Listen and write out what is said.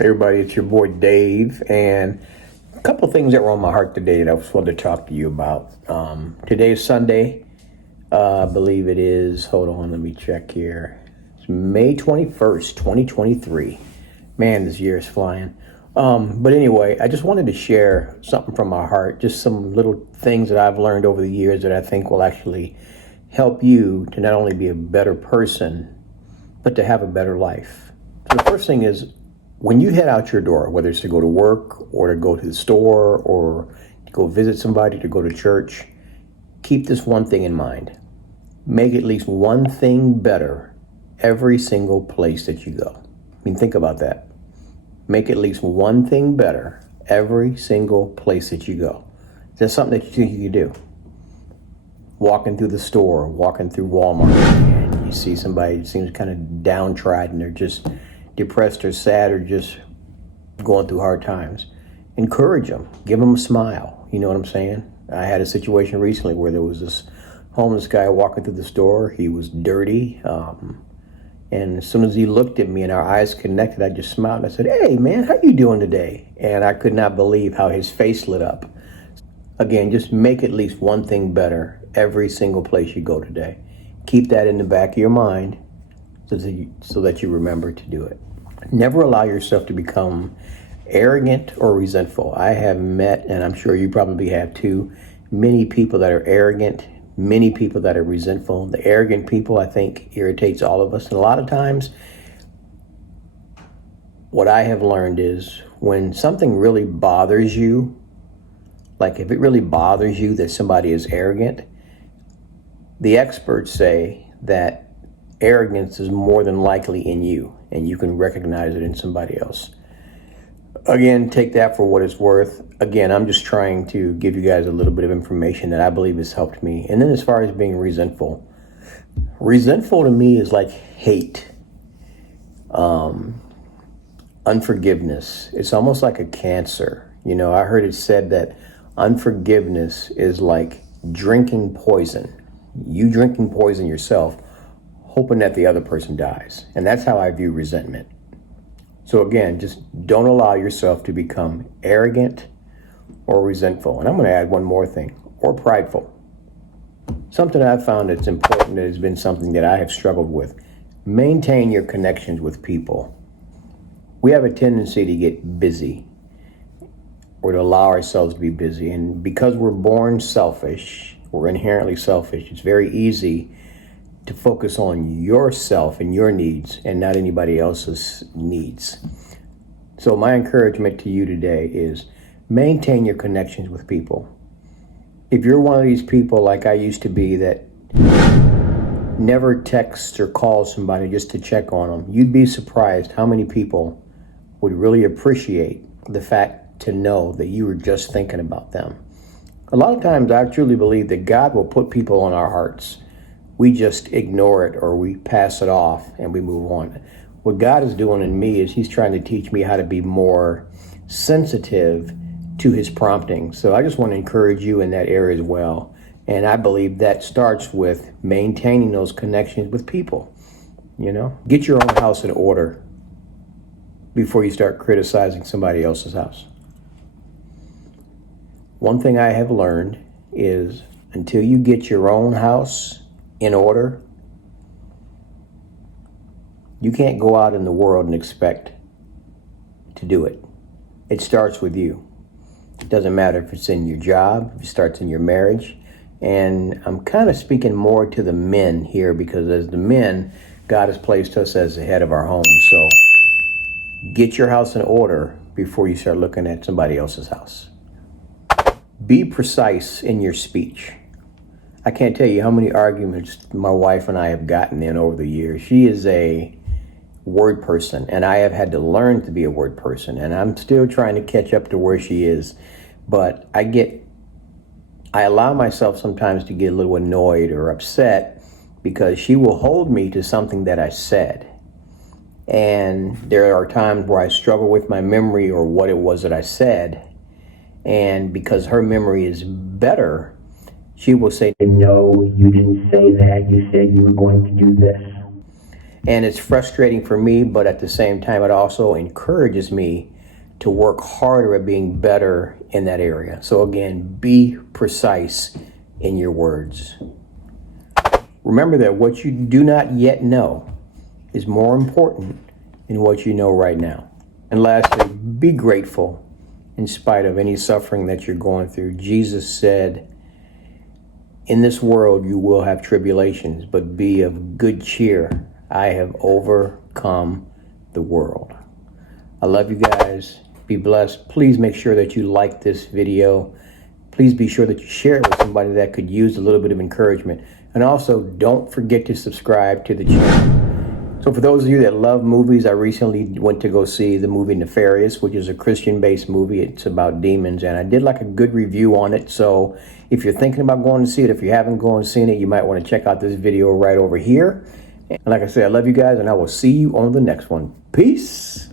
Everybody, it's your boy Dave, and a couple things that were on my heart today that I was wanted to talk to you about. Today is Sunday. I believe it is. Hold on, let me check here. It's May 21st, 2023. Man, this year is flying. But anyway, I just wanted to share something from my heart, just some little things that I've learned over the years that I think will actually help you to not only be a better person, but to have a better life. So the first thing is, when you head out your door, whether it's to go to work or to go to the store or to go visit somebody, to go to church, keep this one thing in mind. Make at least one thing better every single place that you go. I mean, think about that. Make at least one thing better every single place that you go. That's something that you think you can do. Walking through the store, walking through Walmart, and you see somebody that seems kind of downtrodden, they're just depressed or sad or just going through hard times. Encourage them. Give them a smile. You know what I'm saying? I had a situation recently where there was this homeless guy walking through the store. He was dirty. And as soon as he looked at me and our eyes connected, I just smiled and I said, "Hey, man, how you doing today?" And I could not believe how his face lit up. Again, just make at least one thing better every single place you go today. Keep that in the back of your mind so that you remember to do it. Never allow yourself to become arrogant or resentful. I have met, and I'm sure you probably have too, many people that are arrogant, many people that are resentful. The arrogant people, I think, irritates all of us. And a lot of times, what I have learned is when something really bothers you, like if it really bothers you that somebody is arrogant, the experts say that arrogance is more than likely in you, and you can recognize it in somebody else. Again, take that for what it's worth. Again, I'm just trying to give you guys a little bit of information that I believe has helped me. And then as far as being resentful to me is like hate, unforgiveness. It's almost like a cancer. You know, I heard it said that unforgiveness is like drinking poison. You drinking poison yourself, hoping that the other person dies. And that's how I view resentment. So again, just don't allow yourself to become arrogant or resentful. And I'm going to add one more thing, or prideful. Something I've found that's important, that has been something that I have struggled with. Maintain your connections with people. We have a tendency to get busy, or to allow ourselves to be busy. And because we're born selfish, we're inherently selfish, it's very easy to focus on yourself and your needs and not anybody else's needs. So my encouragement to you today is maintain your connections with people. If you're one of these people like I used to be that never texts or calls somebody just to check on them, you'd be surprised how many people would really appreciate the fact to know that you were just thinking about them. A lot of times I truly believe that God will put people on our hearts. We just ignore it or we pass it off and we move on. What God is doing in me is he's trying to teach me how to be more sensitive to his prompting. So I just want to encourage you in that area as well. And I believe that starts with maintaining those connections with people. You know, get your own house in order before you start criticizing somebody else's house. One thing I have learned is until you get your own house in order, you can't go out in the world and expect to do it. It starts with you. It doesn't matter if it's in your job, if it starts in your marriage. And I'm kind of speaking more to the men here because as the men, God has placed us as the head of our home. So get your house in order before you start looking at somebody else's house. Be precise in your speech. I can't tell you how many arguments my wife and I have gotten in over the years. She is a word person, and I have had to learn to be a word person, and I'm still trying to catch up to where she is. But I allow myself sometimes to get a little annoyed or upset because she will hold me to something that I said. And there are times where I struggle with my memory or what it was that I said. And because her memory is better, she will say, "No, you didn't say that. You said you were going to do this." And it's frustrating for me, but at the same time, it also encourages me to work harder at being better in that area. So again, be precise in your words. Remember that what you do not yet know is more important than what you know right now. And lastly, be grateful in spite of any suffering that you're going through. Jesus said, in this world you will have tribulations, but be of good cheer. I have overcome the world. I love you guys. Be blessed. Please make sure that you like this video. Please be sure that you share it with somebody that could use a little bit of encouragement. And also, don't forget to subscribe to the channel. So for those of you that love movies, I recently went to go see the movie Nefarious, which is a Christian-based movie. It's about demons, and I did like a good review on it. So if you're thinking about going to see it, if you haven't gone and seen it, you might want to check out this video right over here. And like I said, I love you guys, and I will see you on the next one. Peace.